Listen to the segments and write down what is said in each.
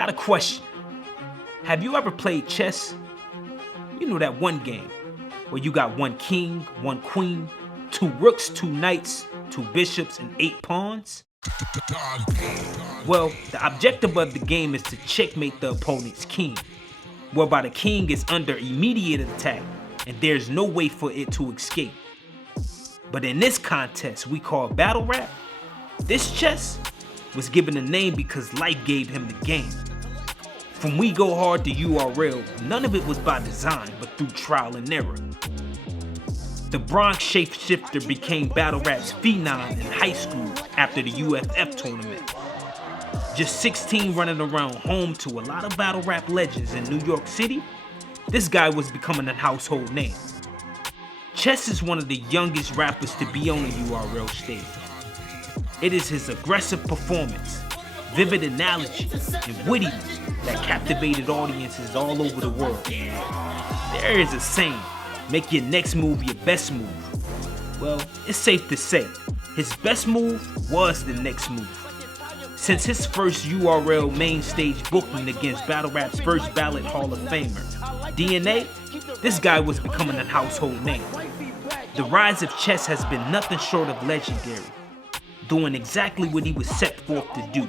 got a question. Have you ever played chess? You know that one game where you got one king, one queen, 2 rooks, 2 knights, 2 bishops, and 8 pawns? Well, the objective of the game is to checkmate the opponent's king, whereby the king is under immediate attack and there's no way for it to escape. But in this contest we call battle rap, this chess was given a name because life gave him the game. From We Go Hard to URL, none of it was by design, but through trial and error. The Bronx shapeshifter became battle rap's phenom in high school after the UFF tournament. Just 16 running around home to a lot of battle rap legends in New York City, this guy was becoming a household name. Chess is one of the youngest rappers to be on the URL stage. It is his aggressive performance, vivid analogy, and wittiness that captivated audiences all over the world. There is a saying, make your next move your best move. Well, it's safe to say, his best move was the next move. Since his first URL main stage booking against Battle Rap's first ballot Hall of Famer, DNA, this guy was becoming a household name. The rise of chess has been nothing short of legendary, doing exactly what he was set forth to do,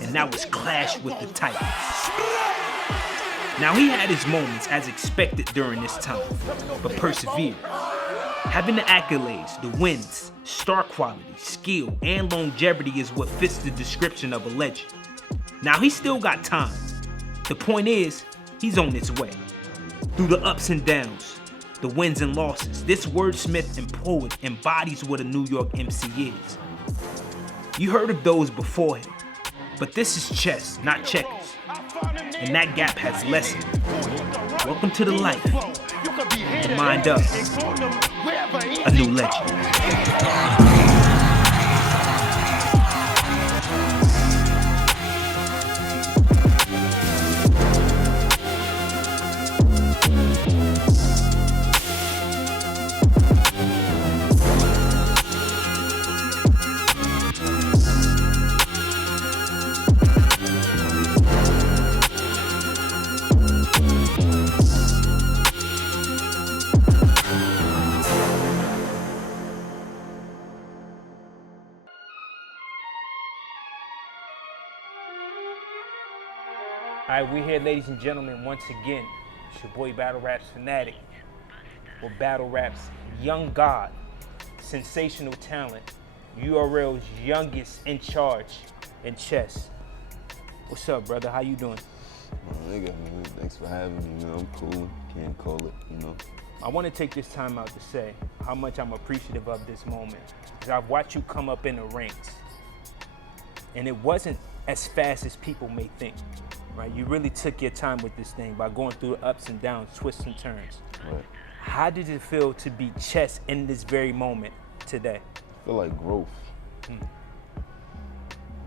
and that was clash with the Titans. Now he had his moments as expected during this time, but persevered. Having the accolades, the wins, star quality, skill, and longevity is what fits the description of a legend. Now he still got time. The point is, he's on his way. Through the ups and downs, the wins and losses, this wordsmith and poet embodies what a New York MC is. You heard of those before him, but this is chess, not checkers. And that gap has lessened. Welcome to the life, the mind of a new legend. All right, we're here, ladies and gentlemen, once again. It's your boy Battlerapsfanatic, or Battle Rap's young god, sensational talent, URL's youngest in charge in chess. What's up, brother? How you doing? Nigga, man, thanks for having me, man. I'm cool. Can't call it, you know. I want to take this time out to say how much I'm appreciative of this moment, because I've watched you come up in the ranks, and it wasn't as fast as people may think. Right, you really took your time with this thing by going through the ups and downs, twists and turns. Right. How did it feel to be chess in this very moment today? I feel like growth. You know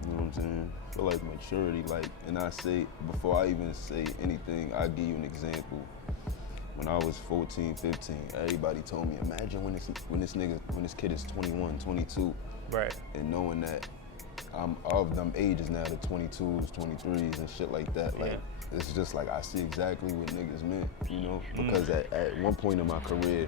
what I'm saying? I feel like maturity, and I say, before I even say anything, I'll give you an example. When I was 14, 15, everybody told me, imagine when this kid is 21, 22. Right. And knowing that I'm of them ages now, the 22s, 23s, and shit like that. It's just like I see exactly what niggas meant, you know? Because at one point in my career,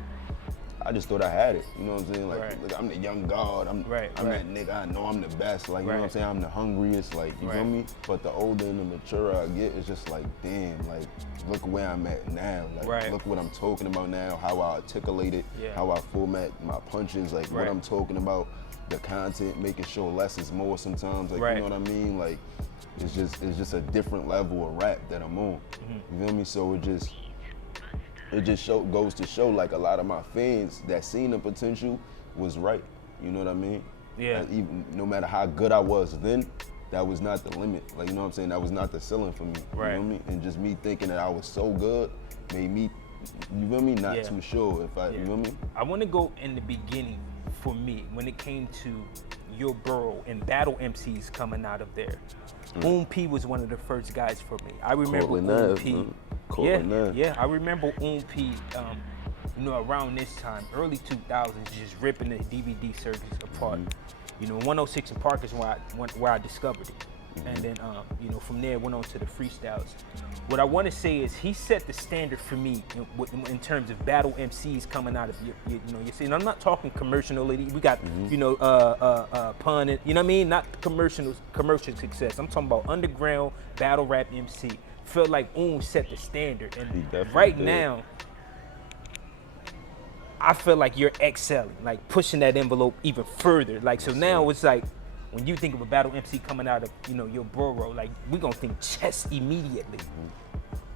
I just thought I had it, you know what I'm saying? Look, I'm the young god, I'm that nigga, I know I'm the best, you know what I'm saying? I'm the hungriest, you feel me? But the older and the maturer I get, it's just like, damn, look where I'm at now. Look what I'm talking about now, how I articulate it, how I format my punches, what I'm talking about. The content, making sure less is more sometimes, you know what I mean? It's just a different level of rap that I'm on. You feel me? So it just goes to show a lot of my fans that seen the potential was right. You know what I mean? Yeah. Even no matter how good I was then, that was not the limit. You know what I'm saying? That was not the ceiling for me. Right. You know what I mean? And just me thinking that I was so good made me, you feel me? Not too sure if you feel me? I want to go in the beginning. For me, when it came to your borough and battle MCs coming out of there, P was one of the first guys for me. I remember P. Yeah, I remember P. Around this time, early 2000s, just ripping the DVD circuits apart. 106 in Park is where I discovered it. and then you know, from there went on to the freestyles. What I want to say is he set the standard for me in terms of battle MCs coming out of you know, you're saying, I'm not talking commercially. We got you know pun, you know what I mean, not commercial success. I'm talking about underground battle rap MC. Felt like set the standard, and right now I feel like you're excelling, like pushing that envelope even further. Like, so now it's like, when you think of a battle MC coming out of, you know, your borough, like, we gonna think chess immediately,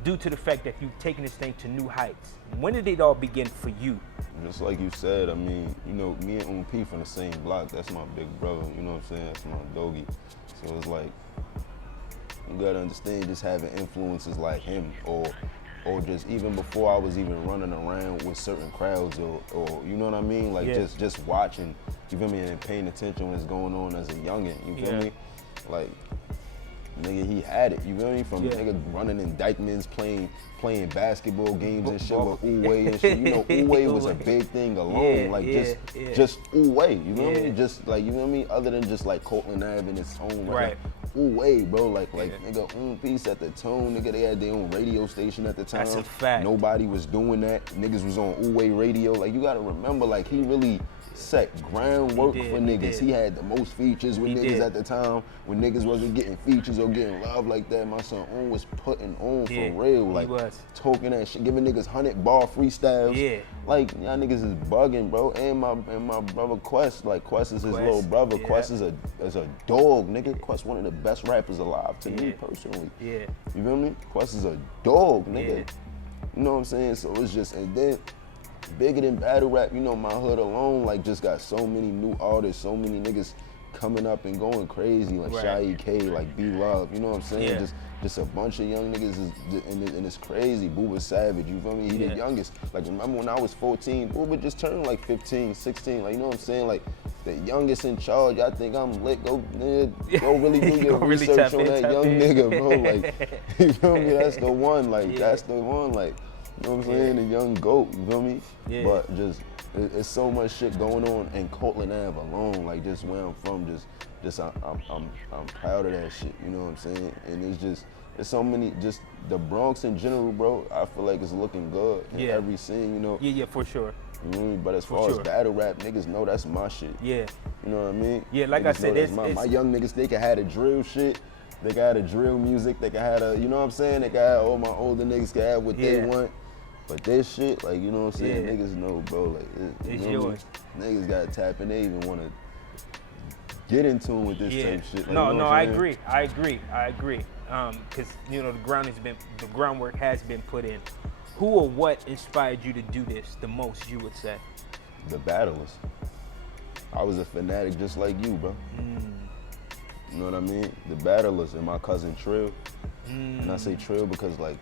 due to the fact that you've taken this thing to new heights. When did it all begin for you? Just like you said, I mean, you know, me and P from the same block, that's my big brother, you know what I'm saying? That's my doggy. So it's like, you gotta understand, just having influences like him, or just even before I was even running around with certain crowds, or you know what I mean? Like just watching, you feel me, and paying attention when it's going on as a youngin', you feel me? Like, nigga, he had it, you feel me? From nigga running in Dykeman's, playing basketball games and shit with Uwe and shit. You know, Uwe was a big thing alone, like just Uwe, you feel me? Just like, you know what I mean? Other than just like Cortland Ave in its own right. Uwe, bro, like nigga, Peace at the tone, nigga, they had their own radio station at the time. That's a fact. Nobody was doing that. Niggas was on Uwe radio. Like, you gotta remember, like, he really set groundwork for niggas. He had the most features with niggas at the time. When niggas wasn't getting features or getting love like that, my son was putting on for real. Like, talking that shit, giving niggas 100-bar freestyles. Like, y'all niggas is bugging, bro. And my brother Quest, like, Quest is his little brother. Quest is a dog, nigga. Quest one of the best rappers alive to me personally. You feel me? Quest is a dog, nigga. You know what I'm saying? So it's just, and then bigger than battle rap, you know, my hood alone, like, just got so many new artists, so many niggas coming up and going crazy, like Shy K, like B Love, you know what I'm saying? Just a bunch of young niggas and it's crazy. Booba Savage, you feel me? He the youngest. Like, remember when I was 14, Booba just turned like 15, 16, like, you know what I'm saying? Like, the youngest in charge, I think I'm lit. Go really do your research on that young nigga, bro. Like, you feel me? That's the one, like, that's the one, like, you know what I'm saying? The young GOAT, you feel me? But just, it's so much shit going on in Cortland Ave alone, like, just where I'm from, just I'm proud of that shit, you know what I'm saying? And it's so many, just the Bronx in general, bro, I feel like it's looking good in every scene, you know? Yeah, for sure. But as far as battle rap, niggas know that's my shit. You know what I mean? Like niggas I said, my young niggas, they can have the drill shit, they can have the drill music, they can have the, you know what I'm saying? They can have, all my older niggas can have what they want. But this shit, like, you know what I'm saying? Niggas know, bro, like, it's yours. Niggas gotta tap in, they even wanna get in tune with this type shit. Like, no, you know I agree. Cause, you know, the groundwork has been put in. Who or what inspired you to do this the most, you would say? The battlers. I was a fanatic just like you, bro. You know what I mean? The battlers and my cousin Trill. And I say Trill because, like,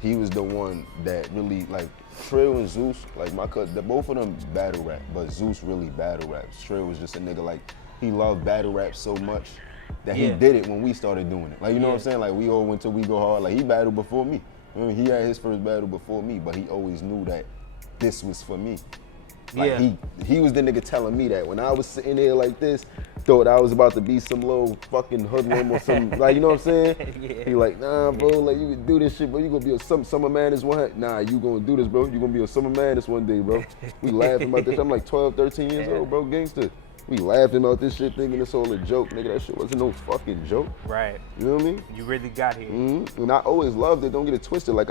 he was the one that really, like, Trill and Zeus, like, my cousin, both of them battle rap, but Zeus really battle raps. Trill was just a nigga, like, he loved battle rap so much that he did it when we started doing it. Like, you know what I'm saying? Like, we all went to We Go Hard. Like, he battled before me. I mean, he had his first battle before me, but he always knew that this was for me. Like, he was the nigga telling me that when I was sitting there like this, thought I was about to be some little fucking hoodlum or something, like, you know what I'm saying? He like, nah, bro, like, you can do this shit, bro. You gonna be a summer madness one. Nah, you gonna do this, bro. You gonna be a summer madness one day, bro. We laughing about this. I'm like 12, 13 years old, bro, gangster. We laughing about this shit, thinking it's all a joke, nigga. That shit wasn't no fucking joke. Right. You know what I mean? You really got here. And I always loved it. Don't get it twisted. Like,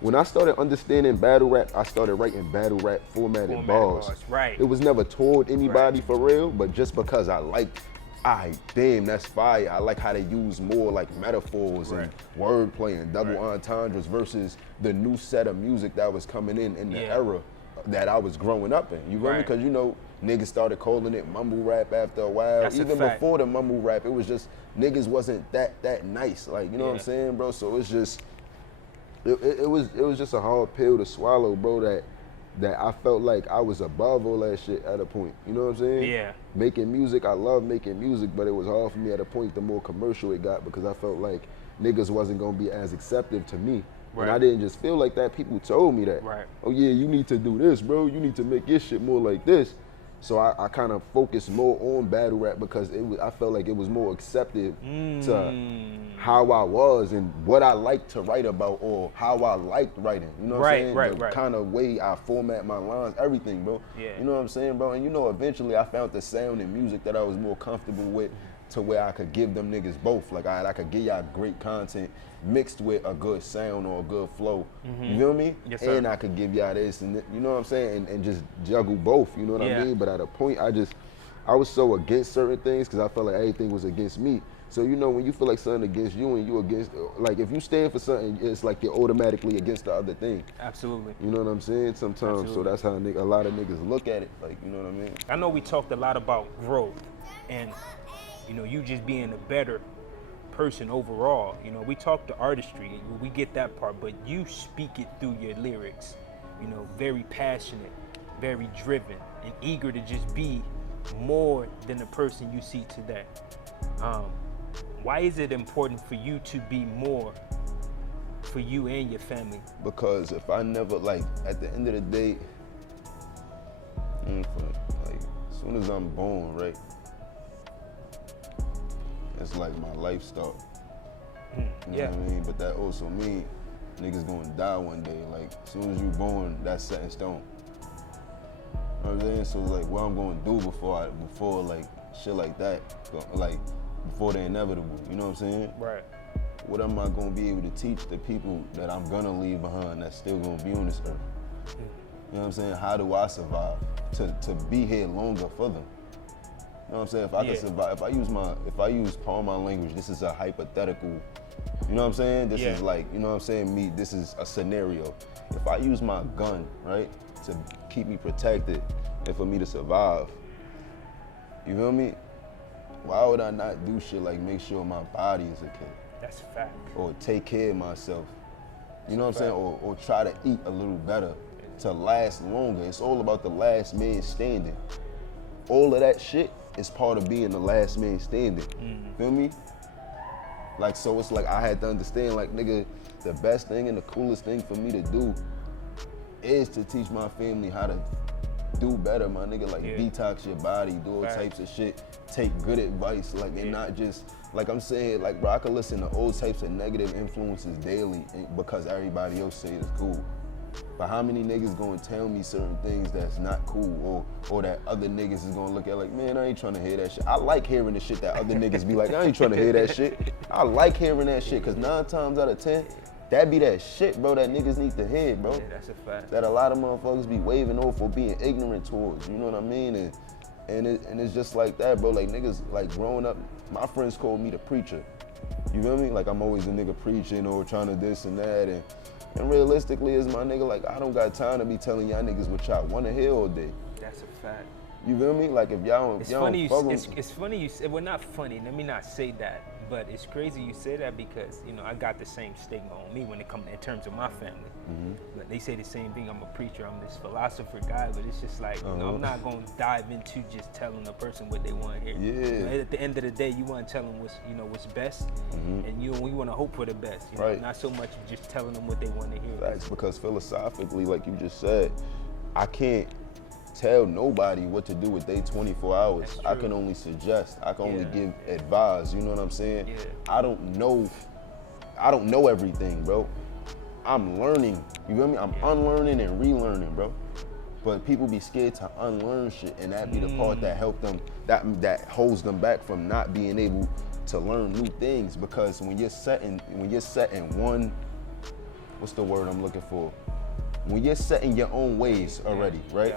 when I started understanding battle rap, I started writing battle rap formatted bars. Right. It was never toward anybody for real, but just because I liked, damn, that's fire. I like how they use more like metaphors and wordplay and double entendres versus the new set of music that was coming in the era that I was growing up in. You feel me? Because, you know, niggas started calling it mumble rap after a while. That's even before the mumble rap, it was just, niggas wasn't that nice. Like, you know what I'm saying, bro? So it's just, it was just a hard pill to swallow, bro, that I felt like I was above all that shit at a point. You know what I'm saying? Making music, I love making music, but it was hard for me at a point the more commercial it got, because I felt like niggas wasn't gonna be as accepting to me. And I didn't just feel like that, people told me that. Oh yeah, you need to do this, bro. You need to make your shit more like this. So I kind of focused more on battle rap because I felt like it was more accepted to how I was and what I liked to write about or how I liked writing. You know what I'm saying? Right. The kind of way I format my lines, everything, bro. Yeah. You know what I'm saying, bro? And you know, eventually I found the sound and music that I was more comfortable with to where I could give them niggas both. Like I could give y'all great content mixed with a good sound or a good flow. You feel me? Yes, sir. And I could give y'all this and you know what I'm saying? And just juggle both, you know what I mean? But at a point, I was so against certain things because I felt like everything was against me. So you know, when you feel like something against you and you against, like if you stand for something, it's like you're automatically against the other thing. Absolutely. You know what I'm saying? Sometimes, Absolutely. so that's how a lot of niggas look at it, like, you know what I mean? I know we talked a lot about growth and, you know, you just being a better person overall. You know, we talked to artistry, we get that part, but you speak it through your lyrics. You know, very passionate, very driven, and eager to just be more than the person you see today. Why is it important for you to be more for you and your family? Because if I never, like, at the end of the day, like, as soon as I'm born, right, it's like my life start. You know what I mean? But that also means niggas gonna die one day. Like, as soon as you born, that's set in stone. You know what I'm saying? So like, what I'm gonna do before like shit like that, like before the inevitable. You know what I'm saying? Right. What am I gonna be able to teach the people that I'm gonna leave behind that's still gonna be on this earth? You know what I'm saying? How do I survive to be here longer for them? You know what I'm saying? If I can survive, if I use Palmer language, this is a hypothetical. You know what I'm saying? This is like, you know what I'm saying? This is a scenario. If I use my gun, right, to keep me protected and for me to survive, you feel me? Why would I not do shit like make sure my body is okay? That's a fact. Or take care of myself. You know what I'm saying? Or try to eat a little better to last longer. It's all about the last man standing. All of that shit is part of being the last man standing. Feel me? Like, so it's like I had to understand, like, nigga, the best thing and the coolest thing for me to do is to teach my family how to do better, my nigga. Like, detox your body, do all types of shit, take good advice, like, and not just, like I'm saying, like, bro, I could listen to all types of negative influences daily because everybody else say it's cool. But how many niggas gonna tell me certain things that's not cool or that other niggas is gonna look at like, man, I ain't trying to hear that shit. I like hearing the shit that other niggas be like, I ain't trying to hear that shit. I like hearing that shit, cause 9 times out of 10, that be that shit, bro, that niggas need to hear, bro. Yeah, that's a fact. That a lot of motherfuckers be waving off or being ignorant towards, you know what I mean? And it's just like that, bro. Like, niggas, like, growing up, my friends called me the preacher. You feel me? Like, I'm always a nigga preaching or trying to this and that, and realistically, as my nigga, like, I don't got time to be telling y'all niggas what y'all wanna hear all day. That's a fact. You feel me? Like, if y'all don't, It's funny you say, well, not funny, let me not say that, but it's crazy you say that because, you know, I got the same stigma on me when it comes in terms of my family. But they say the same thing, I'm a preacher, I'm this philosopher guy, but it's just like, you know, I'm not gonna dive into just telling a person what they want to hear. You know, at the end of the day, you want to tell them what's best, and we want to hope for the best. You know? Not so much just telling them what they want to hear. That's because philosophically, like you just said, I can't tell nobody what to do with their 24 hours. I can only suggest. I can only give advice. You know what I'm saying? I don't know everything, bro. I'm learning. You feel me? I'm unlearning and relearning, bro. But people be scared to unlearn shit, and that be the part that help them, that holds them back from not being able to learn new things. Because when you're set in one, what's the word I'm looking for? When you're set in your own ways already, right?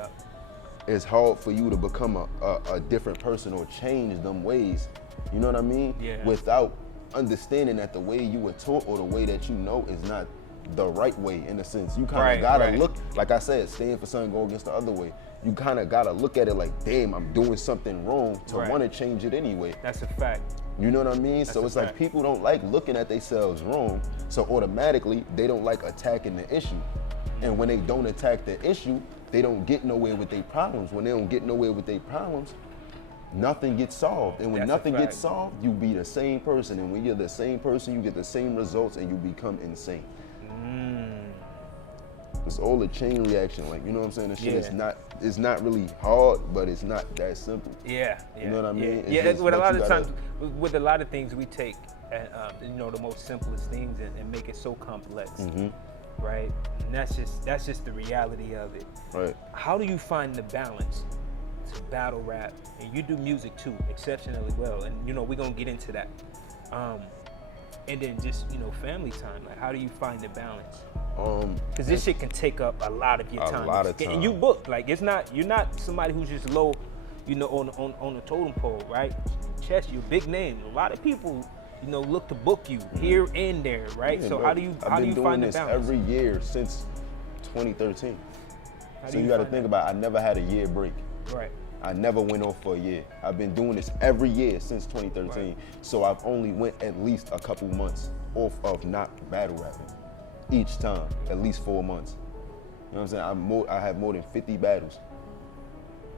It's hard for you to become a different person or change them ways. You know what I mean? Without understanding that the way you were taught or the way that you know is not the right way, in a sense. You kind of gotta look, like I said, stand for something, go against the other way. You kind of gotta look at it like, damn, I'm doing something wrong to want to change it anyway. That's a fact. You know what I mean? So it's like people don't like looking at themselves wrong, so automatically they don't like attacking the issue. And when they don't attack the issue, they don't get nowhere with their problems. When they don't get nowhere with their problems, nothing gets solved. And when nothing gets solved, you be the same person. And when you're the same person, you get the same results and you become insane. It's all a chain reaction. Like, you know what I'm saying? The shit is it's not really hard, but it's not that simple. Yeah. You know what I mean? Yeah. With a lot of times, with a lot of things, we take, you know, the most simplest things and make it so complex, right? And that's just the reality of it. Right. How do you find the balance to battle rap? And you do music too, exceptionally well. And you know, we're gonna get into that. And then just, you know, family time. Like, how do you find the balance? Because this shit can take up a lot of your time. A lot of time. And you book, like, you're not somebody who's just low, you know, on the totem pole, right? Chess, you're a big name. A lot of people, you know, look to book you here and there, right? Yeah, so bro. how do you find the balance? I've been doing this every year since 2013. So you got to think about, I never had a year break. Right. I never went off for a year. I've been doing this every year since 2013. Right. So I've only went at least a couple months off of not battle rapping each time, at least 4 months. You know what I'm saying? I have more than 50 battles.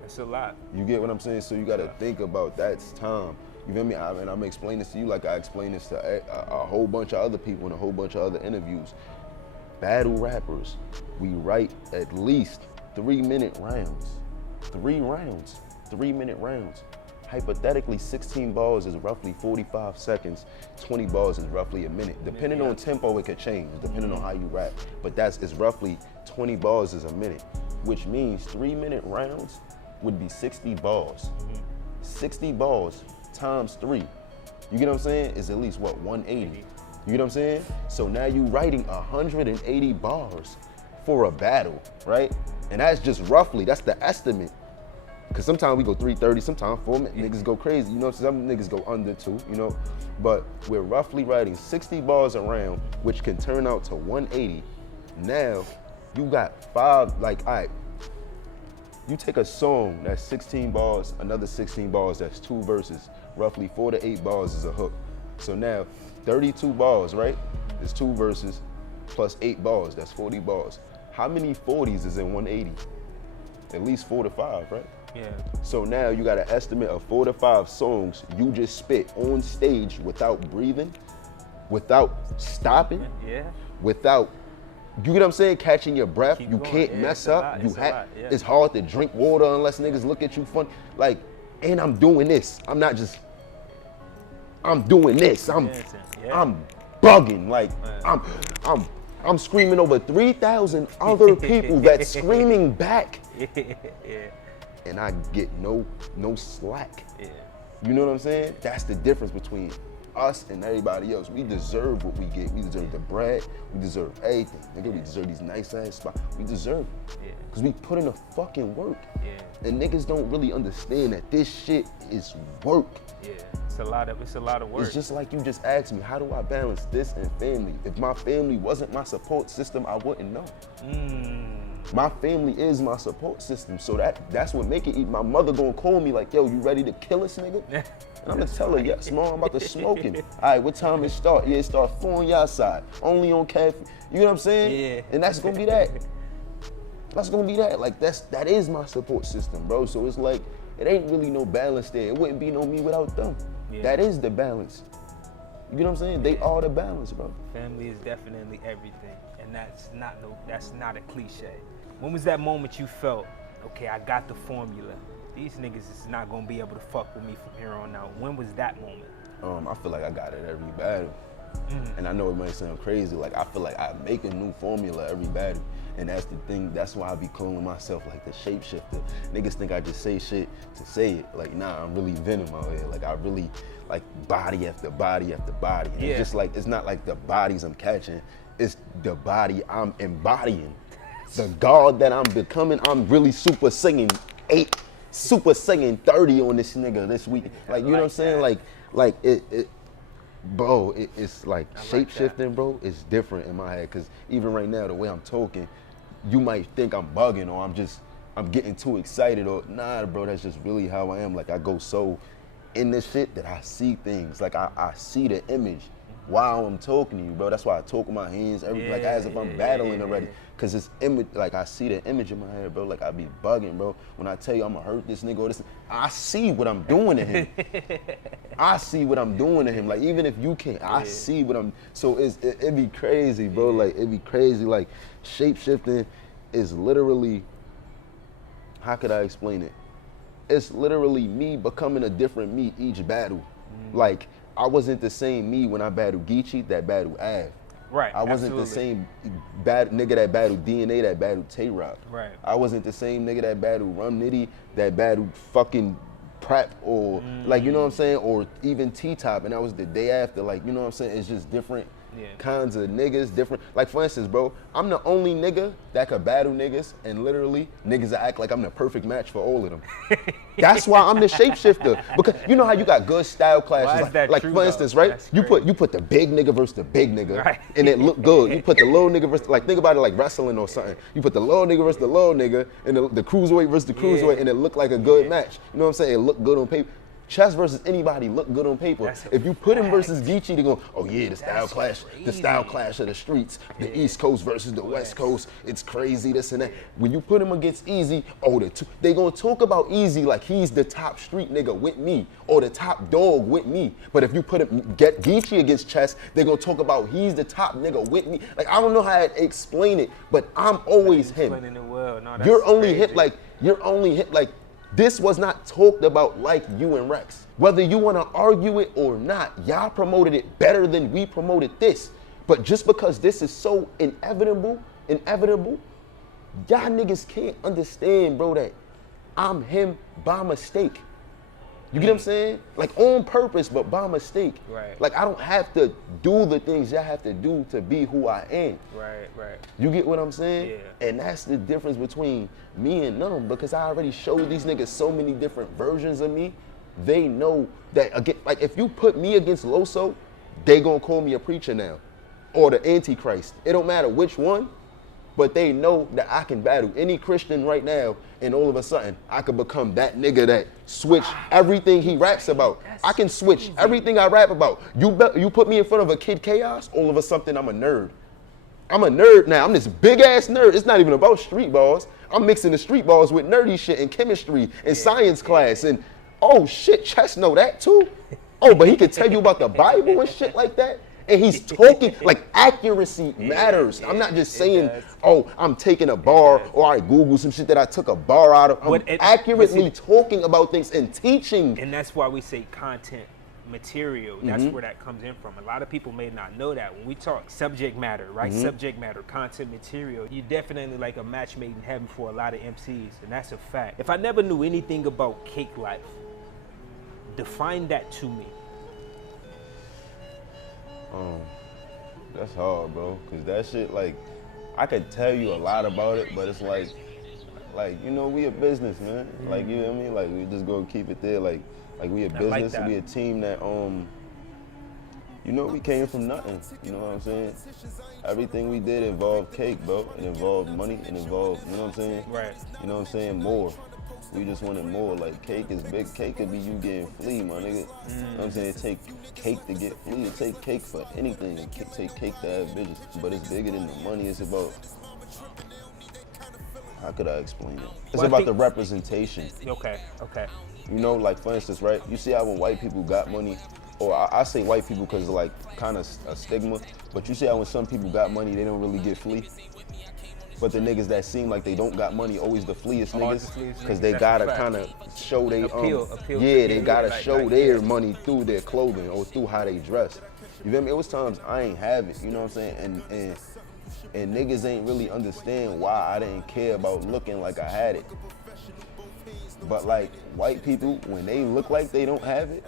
That's a lot. You get what I'm saying? So you got to think about that's time. You feel me? And I'm explaining this to you like I explained this to a whole bunch of other people in a whole bunch of other interviews. Battle rappers, we write at least 3-minute rounds. 3 rounds, 3-minute rounds. Hypothetically, 16 bars is roughly 45 seconds. 20 bars is roughly a minute. Depending on tempo, it could change, depending on how you rap. But it's roughly 20 bars is a minute, which means 3-minute rounds would be 60 bars. 60 bars times 3. You get what I'm saying? Is at least what, 180. You get what I'm saying? So now you writing 180 bars for a battle, right? And that's just roughly, that's the estimate. Cause sometimes we go 330, sometimes 4 minutes, niggas go crazy, you know, some niggas go under 2, you know? But we're roughly writing 60 bars a round, which can turn out to 180. Now, you got 5, like, all right, you take a song that's 16 bars, another 16 bars, that's 2 verses, roughly 4 to 8 bars is a hook. So now, 32 bars, right? There's 2 verses plus 8 bars, that's 40 bars. How many 40s is in 180? At least 4 to 5, right? Yeah. So now you got an estimate of 4 to 5 songs you just spit on stage without breathing, without stopping, without, you get what I'm saying, catching your breath. Keep you going. can't mess up. It's hard to drink water unless niggas look at you funny. Like, and I'm doing this. I'm not just, I'm doing this. I'm bugging. Like, I'm screaming over 3,000 other people that's screaming back. And I get no slack. You know what I'm saying? That's the difference between us and everybody else. We deserve what we get. We deserve the bread. We deserve everything. Nigga, we deserve these nice ass spots. We deserve it. Because we put in the fucking work. And niggas don't really understand that this shit is work. It's a lot of work. It's just like you just asked me, how do I balance this and family? If my family wasn't my support system, I wouldn't know. My family is my support system, so that's what make it eat. My mother gonna call me like, yo, you ready to kill us, nigga? And I'm gonna tell her, yes, mom, I'm about to smoke him. All right, what time it start? Yeah, it start 4 on your side, only on caffeine. You know what I'm saying? Yeah. And that's gonna be that. That's gonna be that. Like, that is my support system, bro. So it's like, it ain't really no balance there. It wouldn't be no me without them. That is the balance. You know what I'm saying? They are the balance, bro. Family is definitely everything, and that's not a cliche. When was that moment you felt, okay, I got the formula. These niggas is not gonna be able to fuck with me from here on out. When was that moment? I feel like I got it every battle. And I know it might sound crazy, like I feel like I make a new formula every battle. And that's the thing, that's why I be calling myself like the shapeshifter. Niggas think I just say shit to say it. Like, nah, I'm really Venom out here. Like, I really, like, body after body after body. And it's just like, it's not like the bodies I'm catching, it's the body I'm embodying. The God that I'm becoming, I'm really super singing 30 on this nigga this week. Like, you know what I'm saying? Like bro, it's like shape-shifting, bro. It's different in my head, because even right now, the way I'm talking, you might think I'm bugging or I'm getting too excited, or nah, bro, that's just really how I am. Like, I go so in this shit that I see things. Like, I see the image while I'm talking to you, bro. That's why I talk with my hands, like as if I'm battling already. Cause it's image, like I see the image in my head, bro. Like I be bugging, bro. When I tell you I'm gonna hurt this nigga or this, I see what I'm doing to him. I see what I'm doing to him. Like even if you can't, I see what I'm. So it be crazy, bro. Like it be crazy. Like shape shifting is literally. How could I explain it? It's literally me becoming a different me each battle. Like I wasn't the same me when I battled Geechee that battled Av. Right. I wasn't the same nigga that battled DNA that battled Tay-Rock. Right. I wasn't the same nigga that battled Rum Nitty that battled fucking Prep or like, you know what I'm saying? Or even T-Top, and that was the day after. Like, you know what I'm saying? It's just different kinds of niggas, different. Like for instance, bro, I'm the only nigga that could battle niggas and literally niggas that act like I'm the perfect match for all of them. That's why I'm the shapeshifter. Because you know how you got good style clashes. Like for instance, right? You put the big nigga versus the big nigga and it look good. You put the little nigga versus, like think about it like wrestling or something. You put the little nigga versus the little nigga and the cruiserweight versus the cruiserweight and it look like a good match. You know what I'm saying? It look good on paper. Chess versus anybody look good on paper. If you put him versus Geechee, they go, oh yeah, the style clash of the streets, the East Coast versus the West Coast, it's crazy, this and that. When you put him against Easy, they gonna talk about Easy like he's the top street nigga with me, or the top dog with me. But if you get Geechee against Chess, they gonna talk about he's the top nigga with me. Like I don't know how to explain it, but I'm always him. You're only hit like, this was not talked about like you and Rex. Whether you want to argue it or not, y'all promoted it better than we promoted this. But just because this is so inevitable, y'all niggas can't understand, bro, that I'm him by mistake. You get what I'm saying? Like on purpose, but by mistake. Right. Like I don't have to do the things y'all have to do to be who I am. Right. You get what I'm saying? Yeah. And that's the difference between me and them, because I already showed these niggas so many different versions of me. They know that, again, like if you put me against Loso, they gonna call me a preacher now, or the Antichrist. It don't matter which one, but they know that I can battle any Christian right now, and all of a sudden, I could become that nigga that switch everything he raps about. I can switch everything I rap about. You put me in front of a Kid Chaos, all of a sudden I'm a nerd. I'm a nerd now. I'm this big ass nerd. It's not even about street balls. I'm mixing the street balls with nerdy shit and chemistry and science class. And oh shit, Chess know that too? Oh, but he could tell you about the Bible and shit like that? And he's talking, like accuracy matters. I'm not just saying, oh, I'm taking a bar or I Google some shit that I took a bar out of. I'm accurately talking about things and teaching. And that's why we say content material. That's where that comes in from. A lot of people may not know that. When we talk subject matter, right? Subject matter, content material, you're definitely like a match made in heaven for a lot of MCs. And that's a fact. If I never knew anything about cake life, define that to me. That's hard, bro, cause that shit, like, I could tell you a lot about it, but it's like, you know, we a business, man. Like, you know what I mean? Like, we just gonna keep it there. Like we a business, we a team that, you know, we came from nothing. You know what I'm saying? Everything we did involved cake, bro. It involved money. It involved, you know what I'm saying? Right. You know what I'm saying? More. We just wanted more. Like, cake is big. Cake could be you getting flea, my nigga. You know what I'm saying? It take cake to get flea. It take cake for anything. It take cake to have bitches. But it's bigger than the money. It's about, how could I explain it? It's about the representation. Okay. You know, like for instance, right? You see how when white people got money, or I say white people because it's like kind of a stigma, but you see how when some people got money, they don't really get flea? But the niggas that seem like they don't got money, always the fleest niggas, because they gotta kind of show they they gotta show their money through their clothing or through how they dress. You feel me? It was times I ain't have it, you know what I'm saying? And niggas ain't really understand why I didn't care about looking like I had it. But like white people, when they look like they don't have it,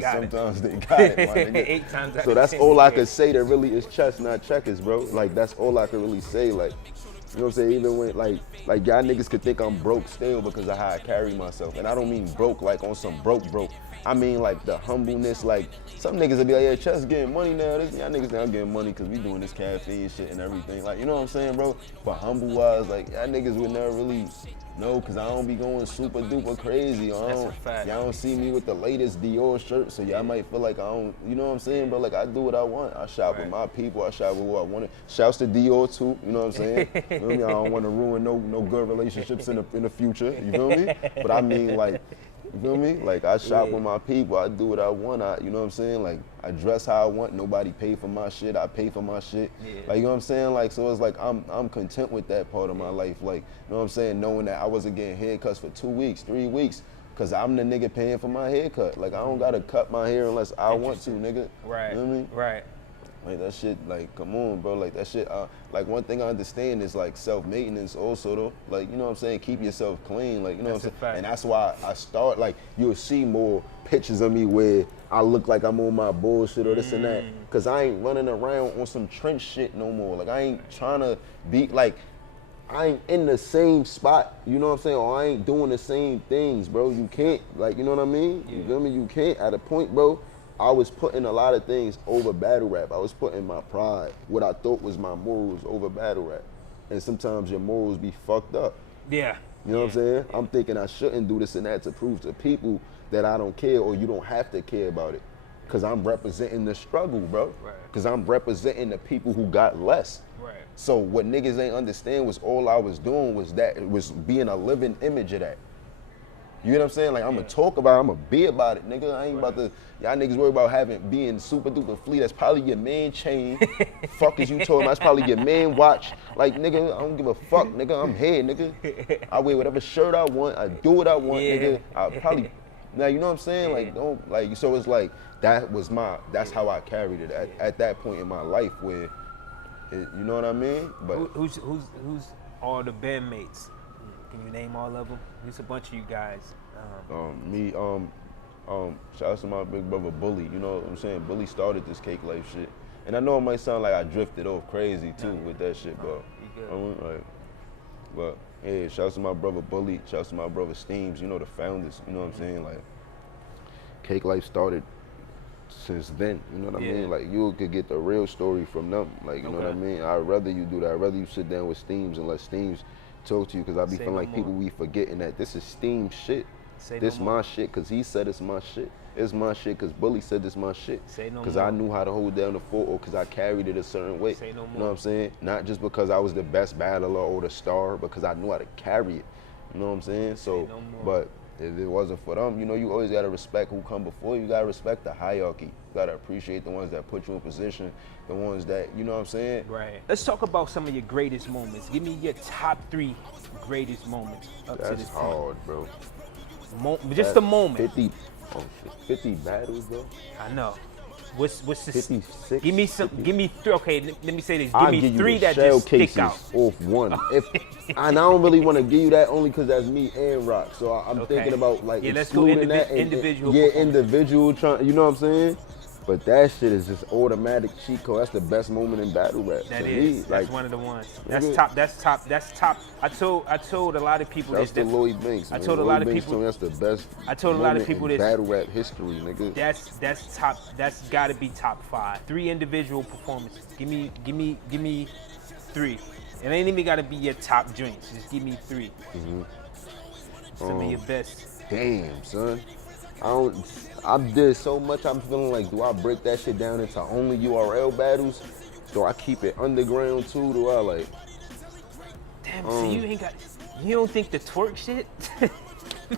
sometimes they got it, my nigga. 8 times out so of that's 10 all I could say that really is chess, not checkers, bro. Like that's all I could really say. Like, you know what I'm saying? Even when like y'all niggas could think I'm broke still because of how I carry myself. And I don't mean broke like on some broke. I mean, like the humbleness, like some niggas will be like, yeah, Chess getting money now. Y'all niggas now getting money because we doing this caffeine shit and everything. Like, you know what I'm saying, bro? But humble-wise, like, y'all niggas would never really know because I don't be going super duper crazy. Y'all don't see me with the latest Dior shirt, so y'all might feel like I don't, you know what I'm saying, bro? Like, I do what I want. I shop with my people. I shop with who I want. Shouts to Dior, too. You know what I'm saying? You know what I mean? I don't want to ruin no good relationships in the future. You feel me? But I mean, like, you feel me? Like, I shop with my people. I do what I want. You know what I'm saying? Like, I dress how I want. Nobody pay for my shit. I pay for my shit. Like, you know what I'm saying? Like, so it's like I'm content with that part of my life. Like, you know what I'm saying? Knowing that I wasn't getting haircuts for 2 weeks, 3 weeks, because I'm the nigga paying for my haircut. Like, I don't got to cut my hair unless I want to, nigga. Right. You know what I mean? Right. Like, that shit, like, come on, bro. Like, that shit, like, one thing I understand is, like, self-maintenance also, though. Like, you know what I'm saying? Keep yourself clean. Like, you know what I'm saying? And that's why I start, like, you'll see more pictures of me where I look like I'm on my bullshit or this and that. Because I ain't running around on some trench shit no more. Like, I ain't trying to be, like, I ain't in the same spot, you know what I'm saying? Or I ain't doing the same things, bro. You can't, like, you know what I mean? You feel me? You can't. At a point, bro, I was putting a lot of things over battle rap. I was putting my pride, what I thought was my morals, over battle rap. And sometimes your morals be fucked up. Yeah. You know what I'm saying? I'm thinking I shouldn't do this and that to prove to people that I don't care, or you don't have to care about it. Because I'm representing the struggle, bro. Because I'm representing the people who got less. Right. So what niggas ain't understand was all I was doing was that, it was being a living image of that. You know what I'm saying? Like, I'm gonna talk about it, I'm gonna be about it, nigga. I ain't about to, y'all niggas worry about being super duper fleet. That's probably your man chain. Fuck is you talking about? That's probably your man watch. Like, nigga, I don't give a fuck, nigga. I'm here, nigga. I wear whatever shirt I want. I do what I want, nigga. I probably, now, you know what I'm saying? Like, don't, like, so it's like, that's how I carried it at that point in my life where, you know what I mean? But who's all the bandmates? Can you name all of them? There's a bunch of you guys. Shout out to my big brother Bully. You know what I'm saying? Bully started this Cake Life shit, and I know it might sound like I drifted off crazy too with that shit, but yeah, shout out to my brother Bully. Shout out to my brother Steams. You know, the founders. You know what I'm saying? Like, Cake Life started since then. You know what I mean? Like, you could get the real story from them. Like, you know what I mean? I'd rather you do that. I'd rather you sit down with Steams and let Steams talk to you, because I be feeling like people be forgetting that this is Steam shit. This my shit because he said it's my shit. It's my shit because Bully said it's my shit. Because I knew how to hold down the fort, or because I carried it a certain way. You know what I'm saying? Not just because I was the best battler or the star, because I knew how to carry it. You know what I'm saying? So, but if it wasn't for them, you know, you always gotta respect who come before you. You gotta respect the hierarchy. You gotta appreciate the ones that put you in position, the ones that, you know what I'm saying? Right. Let's talk about some of your greatest moments. Give me your top 3 greatest moments up to this point. That's hard, bro. Just a moment. 50 battles, bro. I know. What's this? 56. Give me 3. Okay, let me say this. I'll Give me give 3 you the that shell just stick cases out. Off one. And I don't really want to give you that only because that's me and Rock. So I'm thinking about like excluding that. Individual. Individual. Trying. You know what I'm saying? But that shit is just automatic cheat code. That's the best moment in battle rap. That is. That's one of the ones. That's top. That's top. I told a lot of people that's the Lloyd Banks. I told a lot of people that's the best. I told a lot of people this battle rap history, nigga. That's top. That's got to be top 5. 3 individual performances. Give me 3. It ain't even got to be your top joints. Just give me 3. Some of your best. Damn, son. I did so much, I'm feeling like, do I break that shit down into only URL battles? Do I keep it underground too? Do I like... Damn, so you don't think the twerk shit?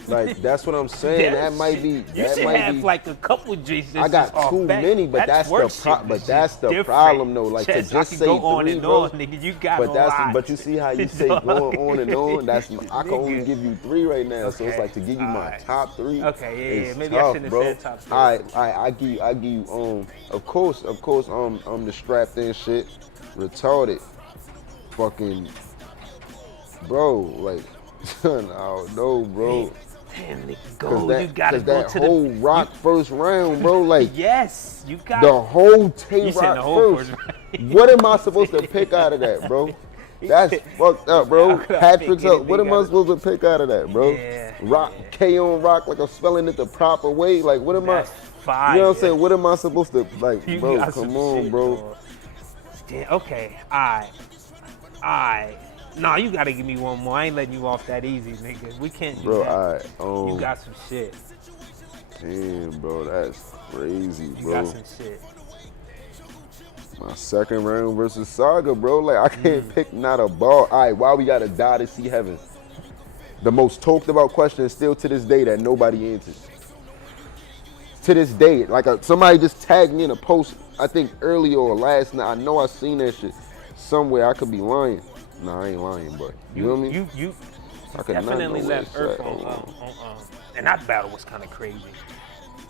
Like, that's what I'm saying. That might be. You should have like a couple drinks. I got too many, but that's the problem though. Like, to just say 3, bro. Nigga, you got but you see how you say going on and on. I can only give you 3 right now. So it's like, to give you my top 3. Okay, yeah. Maybe tough, I shouldn't have said top 3. All right. I give you. Of course. The strapped in shit, retarded, fucking, bro. Like, I don't know, bro. Damn, nigga, go. You gotta go that to whole the Rock first round, bro. Like, yes, you got the whole Tay you Rock the whole first. What am I supposed to pick out of that, bro? That's fucked up, bro. How could I Patrick's pick up. What am anything I out of- supposed to pick out of that, bro? Yeah, Rock, yeah. K on rock, like I'm spelling it the proper way. Like, what am That's I? fire. You know what I'm saying? What am I supposed to, like, You bro, got come some on, shit, bro. dog. Damn, okay, alright. Nah, you gotta give me one more. I ain't letting you off that easy, nigga. We can't do Bro, that. alright, You got some shit. damn, bro, that's crazy, You bro. got some shit. My second round versus Saga, bro. Like, I can't pick not a ball. All right, why we gotta die to see heaven? The most talked about question still to this day that nobody answers. To this day, like somebody just tagged me in a post, I think earlier or last night. I know I seen that shit somewhere. I could be lying. Nah, I ain't lying, but you know what I mean? You I could not definitely know where left it's Earth at. on, and that battle was kind of crazy.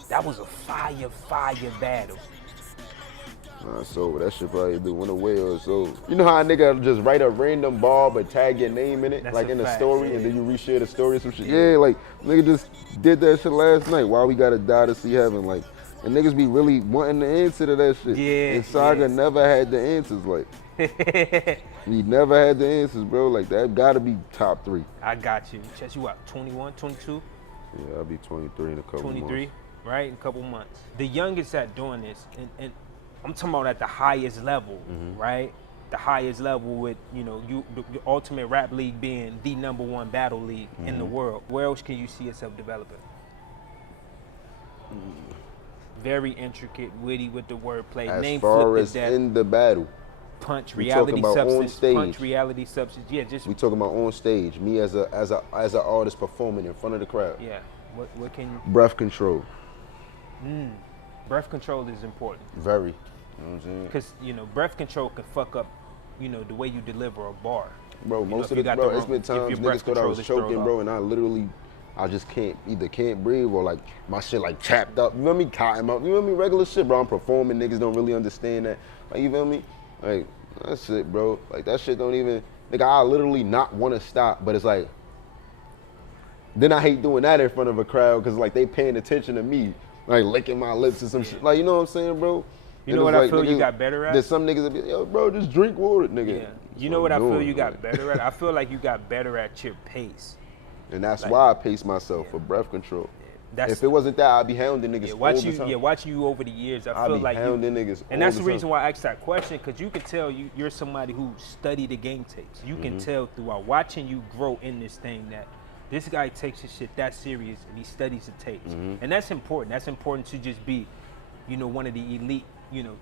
That was a fire battle. Nah, so that shit probably be went away or so. You know how a nigga just write a random ball but tag your name in it, That's like a in the fact, story, yeah. and then you reshare the story or some shit. Yeah, like nigga just did that shit last night. Why we gotta die to see heaven? Like, and niggas be really wanting the answer to that shit. Yeah, And Saga yeah. never had the answers. Like, he never had the answers, bro. Like that gotta be top 3. I got you. Chess, you what, 21, 22? Yeah, I'll be 23 in a couple 23, months. right? In a couple months. The youngest at doing this, and I'm talking about at the highest level, right? The highest level with, you know, the Ultimate Rap League being the #1 battle league in the world. Where else can you see yourself developing? Very intricate, witty with the wordplay. As Name far flip as to death. in the battle, Punch, we reality talking about on substance. stage. Punch, reality substance. Yeah, just we talking about on stage, me as an artist performing in front of the crowd. yeah. What can you? Breath control. Breath control is important. Very. You know what I'm saying? Because, you know, breath control can fuck up, you know, the way you deliver a bar. Bro, You know, most if of you the, got bro, the it's wrong- been if your times breath niggas thought I control was is thrown choking, off. bro, and I just can't breathe or like my shit like chapped up. You know what I mean? Cotton mouth. You know what I mean? Regular shit, bro. I'm performing. Niggas don't really understand that. Like, you feel me? Like, that's it, bro. Like, that shit don't even, nigga, I literally not want to stop, but it's like, then I hate doing that in front of a crowd because like they paying attention to me, like licking my lips and some shit. Like, you know what I'm saying, bro? You And know it's what I like, feel you niggas- got better at? There's some niggas that be, yo, bro, just drink water, nigga. Yeah. That's You know what I I'm feel doing, you got like. better at? I feel like you got better at your pace. And that's Like- why I pace myself for breath control. That's If it wasn't that, I'd be hounding niggas all the time. watching you over the years, I I feel be like hounding niggas and all that's the the reason time. why I asked that question, because you can tell you're somebody who studied the game tapes. You can tell throughout watching you grow in this thing that this guy takes his shit that serious and he studies the tapes, and that's important. That's important to just be, you know, one of the elite, you know,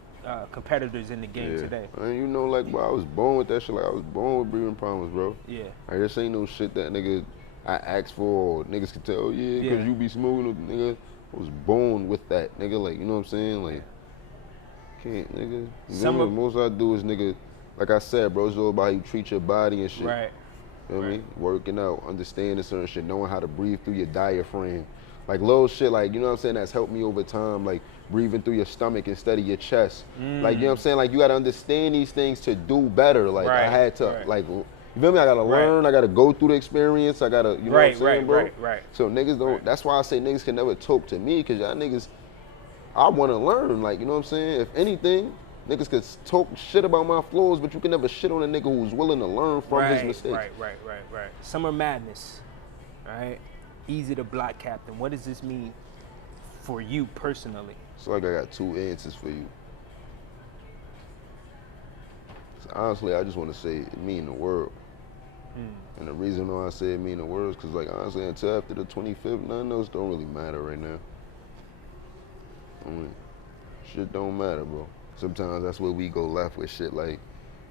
competitors in the game today. And you know, like, bro, I was born with that shit. Like, I was born with breathing problems, bro. Yeah. Like, this ain't no shit that nigga I asked for or niggas can tell, oh, yeah, because Yeah. you be smoking, nigga. I was born with that, nigga. Like, you know what I'm saying? Like, can't, nigga. Some of- Most I do is, nigga, like I said, bro, it's all about how you treat your body and shit. Right. You know what I mean? Working out, understanding certain shit, knowing how to breathe through your diaphragm. Like little shit, like, you know what I'm saying, that's helped me over time, like breathing through your stomach instead of your chest. Like, you know what I'm saying? Like, you gotta understand these things to do better. Like, I Right, had to, right. like, you feel me? I gotta learn, I gotta go through the experience, I gotta, you know what I'm saying, bro? Right. So niggas don't, that's why I say niggas can never talk to me, cause y'all niggas, I wanna learn, like, you know what I'm saying? If anything, niggas could talk shit about my flaws, but you can never shit on a nigga who's willing to learn from his mistakes. Right. Summer Madness, right? Easy to block captain. What does this mean for you personally? So like I got 2 answers for you. So honestly, I just want to say it mean the world. And the reason why I say it mean the world is because, like, honestly, until after the 25th, none of those don't really matter right now. I mean, shit don't matter, bro. Sometimes that's where we go left with shit. Like,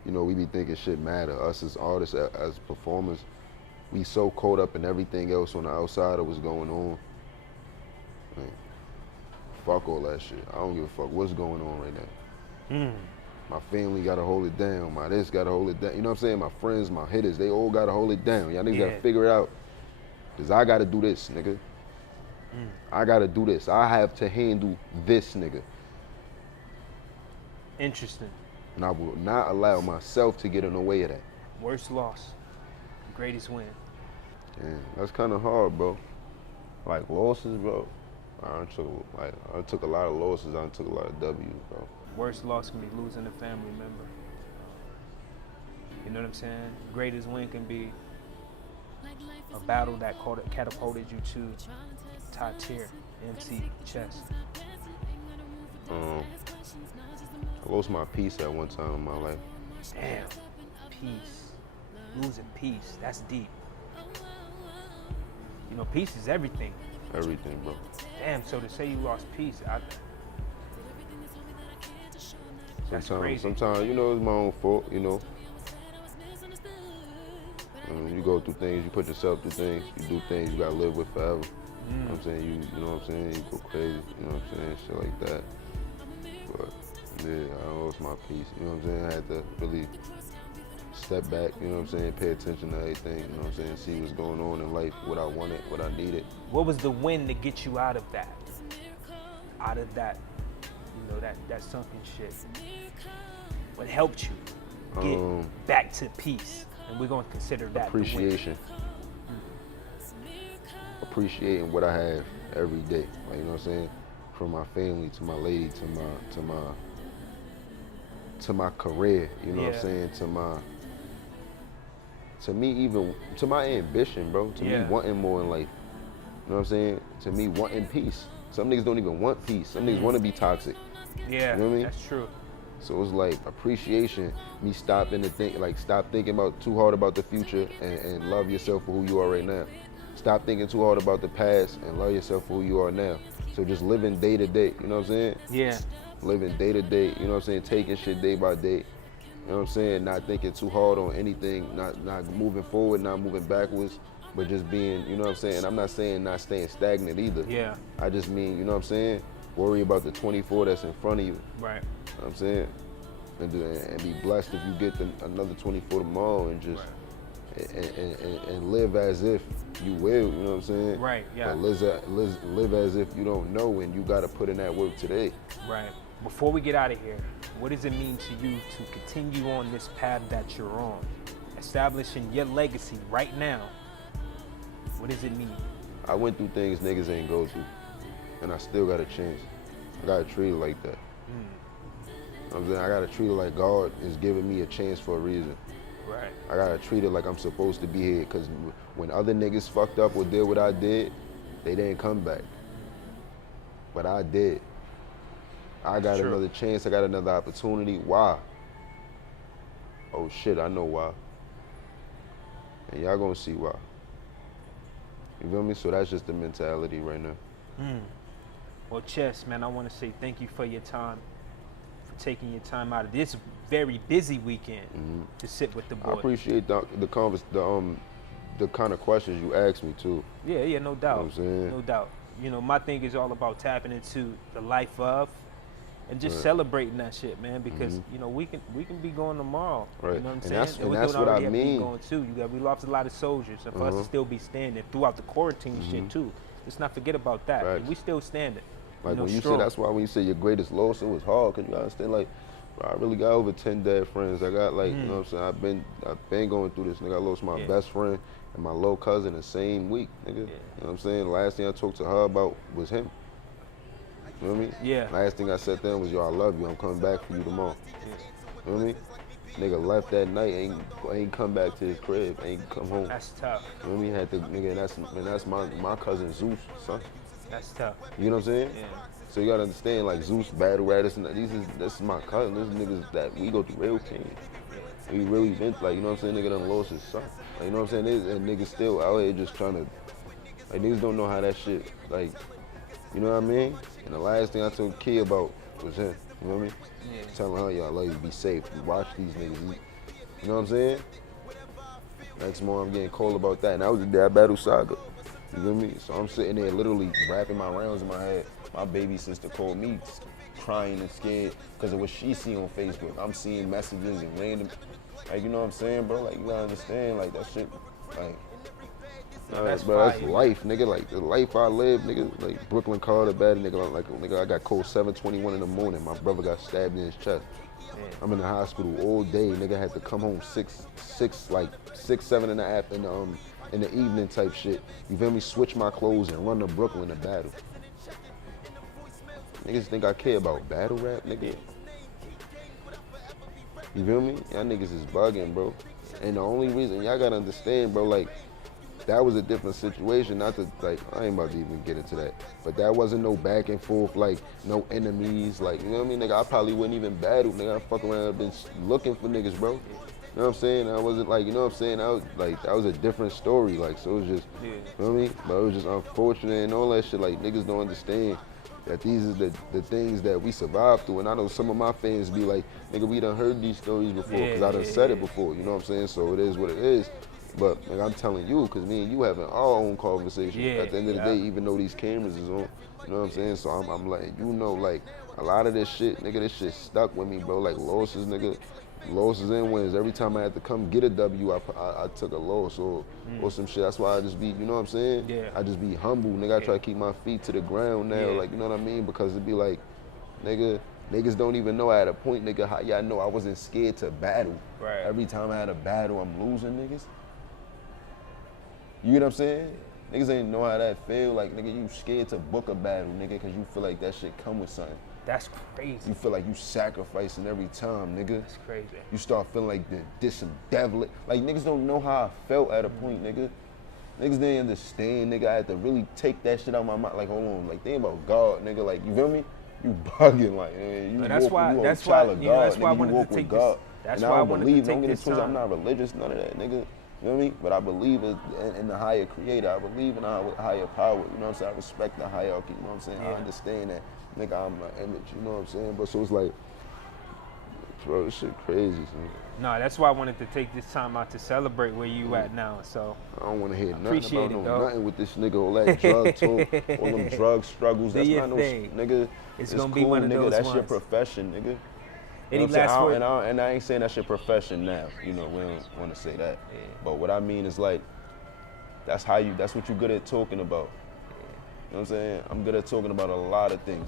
you know, we be thinking shit matter. Us as artists, as performers, we so caught up in everything else on the outside of what's going on. Like, fuck all that shit. I don't give a fuck what's going on right now. My family gotta hold it down. My this gotta hold it down. You know what I'm saying? My friends, my hitters, they all gotta hold it down. Y'all niggas Yeah. gotta figure it out. Cause I gotta do this, nigga. I gotta do this. I have to handle this, nigga. Interesting. And I will not allow myself to get in the way of that. Worst loss, greatest win. Damn, that's kind of hard, bro. Like losses, bro. I took a lot of losses. I took a lot of W's, bro. Worst loss can be losing a family member. You know what I'm saying? Greatest win can be a battle that catapulted you to top tier, MC, chess. I lost my peace at one time in my life. Damn, peace. Losing peace, that's deep. You know, peace is everything. Everything, bro. Damn, so to say you lost peace, that's crazy. Sometimes, you know, it's my own fault, you know. You go through things, you put yourself through things, you do things you gotta live with forever. You know what I'm saying? You know what I'm saying? You go crazy, you know what I'm saying? Shit like that. But yeah, I lost my peace, you know what I'm saying? I had to really step back, you know what I'm saying? Pay attention to everything, you know what I'm saying? See what's going on in life, what I wanted, what I needed. What was the win to get you out of that? Out of that, you know, that sunken shit. What helped you get back to peace? And we're gonna consider that appreciation. Appreciating what I have every day. Like, you know what I'm saying? From my family to my lady to my career, you know what I'm saying? To me, even to my ambition, bro. To me wanting more in life. You know what I'm saying? To me wanting peace. Some niggas don't even want peace. Some niggas want to be toxic. Yeah, you know what I mean? That's true. So it's like appreciation, me stopping to think, like stop thinking about too hard about the future and love yourself for who you are right now. Stop thinking too hard about the past and love yourself for who you are now. So just living day to day, you know what I'm saying? Yeah. Living day to day, you know what I'm saying? Taking shit day by day. You know what I'm saying? Not thinking too hard on anything, not moving forward, not moving backwards, but just being, you know what I'm saying? I'm not saying not staying stagnant either. Yeah. I just mean, you know what I'm saying? Worry about the 24 that's in front of you. Right. You know what I'm saying? And be blessed if you get another 24 tomorrow and just and live as if you will, you know what I'm saying? Right, yeah. But live as if you don't know and you gotta put in that work today. Right. Before we get out of here, what does it mean to you to continue on this path that you're on? Establishing your legacy right now, what does it mean? I went through things niggas ain't go through, and I still got a chance. I gotta treat it like that. You know what I'm saying? I gotta treat it like God is giving me a chance for a reason. Right. I gotta treat it like I'm supposed to be here, because when other niggas fucked up or did what I did, they didn't come back. But I did. I got another chance, I got another opportunity. Why? Oh shit, I know why. And y'all gonna see why. You feel me? So that's just the mentality right now. Well, Chess, man, I want to say thank you for your time, for taking your time out of this very busy weekend to sit with the boys. I appreciate the kind of questions you asked me too. Yeah, no doubt. You know what I'm saying? No doubt. You know, my thing is all about tapping into the life of and just celebrating that shit, man, because you know we can be going tomorrow. Right. You know what I'm and saying? That's what I mean. Going too. We lost a lot of soldiers, and for us to still be standing throughout the quarantine shit too. Let's not forget about that. Right. And we still standing. Like, you know, when you strong. say, that's why when you say your greatest loss, it was hard, because you understand, like, bro, I really got over 10 dead friends. I got, like, you know what I'm saying, I've been going through this, nigga. I lost my best friend and my little cousin the same week, nigga. You know what I'm saying? The last thing I talked to her about was him. You know what I mean? Yeah. Last thing I said to him was, yo, I love you. I'm coming back for you tomorrow. You know what I mean? Nigga left that night, ain't come back to his crib, ain't come home. That's tough. You know what I mean? Had to, nigga, that's my cousin Zeus, son. That's tough. You know what I'm saying? Yeah. So you gotta understand, like, Zeus, Battlerapsfanatic, and this is my cousin. This niggas that we go through real pain. We really been, like, you know what I'm saying? Nigga done lost his son. Like, you know what I'm saying? And niggas still out here just trying to, like, niggas don't know how that shit, like, you know what I mean? And the last thing I told Key about was him. You know what I mean? Yeah. Telling her, yo, I love you, be safe. You watch these niggas. You know what I'm saying? Next morning I'm getting cold about that. And that was the day I battled Saga. You feel me? So I'm sitting there literally wrapping my rounds in my head. My baby sister called me crying and scared because of what she see on Facebook. I'm seeing messages and random, like, you know what I'm saying, bro? Like, you gotta understand, like, that shit, like, that's bro, that's fire, life, nigga. Like, the life I live, nigga. Like, Brooklyn Carter, bad nigga. Like, nigga, I got cold 7:21 in the morning. My brother got stabbed in his chest. Yeah. I'm in the hospital all day. Nigga had to come home 6, 7 and a half in the evening type shit. You feel me? Switch my clothes and run to Brooklyn to battle. Niggas think I care about battle rap, nigga. You feel me? Y'all niggas is bugging, bro. And the only reason, y'all gotta understand, bro, like, that was a different situation. Not to, like, I ain't about to even get into that. But that wasn't no back and forth, like, no enemies. Like, you know what I mean, nigga? I probably wouldn't even battle, nigga. I fuck around and been looking for niggas, bro. You know what I'm saying? I wasn't, like, you know what I'm saying? That was a different story. Like, so it was just, you know what I mean? But it was just unfortunate and all that shit. Like, niggas don't understand that these are the things that we survived through. And I know some of my fans be like, nigga, we done heard these stories before, because I done said it before, you know what I'm saying? So it is what it is. But like, I'm telling you, because me and you having our own conversation. At the end of the day, even though these cameras is on, you know what I'm saying? So I'm like, you know, like, a lot of this shit, nigga, this shit stuck with me, bro. Like, losses, nigga, losses and wins. Every time I had to come get a W, I took a loss or some shit. That's why I just be, you know what I'm saying? I just be humble, nigga. I try to keep my feet to the ground now, like, you know what I mean? Because it'd be like, nigga, niggas don't even know at a point, nigga, how y'all know I wasn't scared to battle. Every time I had a battle, I'm losing, niggas. You get what I'm saying? Niggas ain't know how that feel. Like, nigga, you scared to book a battle, nigga, because you feel like that shit come with something. That's crazy. You feel like you sacrificing every time, nigga. That's crazy. You start feeling like this some devil. Like, niggas don't know how I felt at a point, nigga. Niggas didn't understand, nigga. I had to really take that shit out of my mind. Like, hold on, like, think about God, nigga. Like, you feel me? You bugging, like, you that's why I wanted to take this. That's why I wanted to take this time. I'm not religious, none of that, nigga. You know what I mean? But I believe in the higher creator. I believe in a higher power. You know what I'm saying? I respect the hierarchy. You know what I'm saying? I understand that. Nigga, I'm an image. You know what I'm saying? But so it's like, bro, this shit crazy. Man. No, that's why I wanted to take this time out to celebrate where you at now. So I don't want to hear nothing about nothing with this nigga. All that drug talk, all them drug struggles. That's not no nigga. It's gonna be one of those That's ones. your profession, nigga. Any last word? And I ain't saying that's your profession now. You know, we don't want to say that. But what I mean is, like, that's what you're good at talking about. You know what I'm saying? I'm good at talking about a lot of things.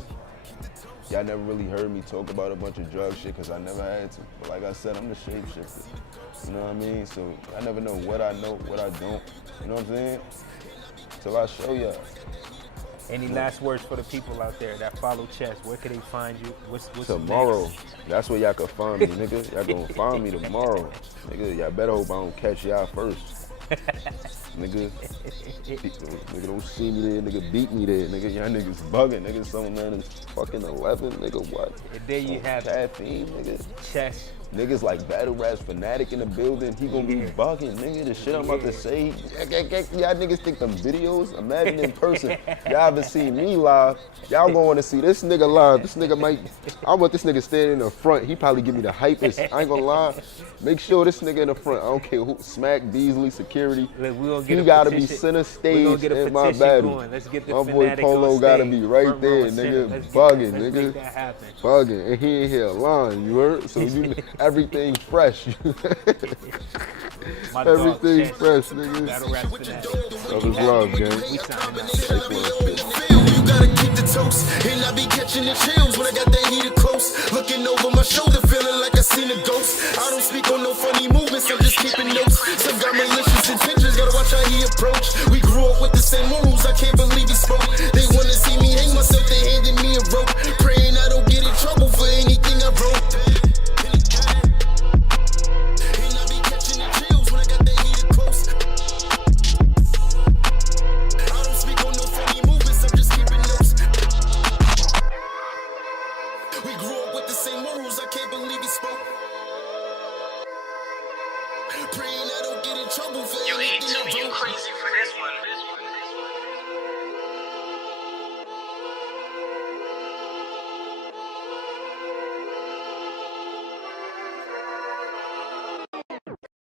Y'all never really heard me talk about a bunch of drug shit because I never had to. But like I said, I'm the shapeshifter. You know what I mean? So I never know, what I don't. You know what I'm saying? Till I show y'all. Any last words for the people out there that follow Chess? Where can they find you? What's tomorrow? That's where y'all can find me, nigga. Y'all gonna find me tomorrow, nigga. Y'all better hope I don't catch y'all first, nigga. Nigga don't see me there, nigga. Beat me there, nigga. Y'all niggas bugging, nigga. Some man is fucking 11, nigga. What? And there you have caffeine, nigga. Chess. Niggas like Battlerapsfanatic in the building. He gonna be bugging, nigga. The shit I'm about to say. Y'all niggas think them videos? Imagine in person. Y'all haven't seen me live. Y'all gonna want to see this nigga live. This nigga might. I want this nigga standing in the front. He probably give me the hypest. I ain't gonna lie. Make sure this nigga in the front. I don't care who. Smack, Beasley, security. Look, he gotta be center stage in my battle. Let's get the my boy Polo gotta be right there, nigga. Bugging, nigga. Bugging, and he ain't here line. You heard? So you. Everything fresh. Everything fresh, nigga. That was love, gang. You gotta keep the toast, and I be catching the chills when I got that heater close. Looking over my shoulder, feeling like I seen a ghost. I don't speak on no funny movements, I'm just keeping notes. Some got malicious intentions, gotta watch how he approach. We grew up with the same rules, I can't believe he spoke. They wanna see me hang myself, they handed me a rope. Praying I don't get in trouble for anything I wrote. You ain't too crazy for this one.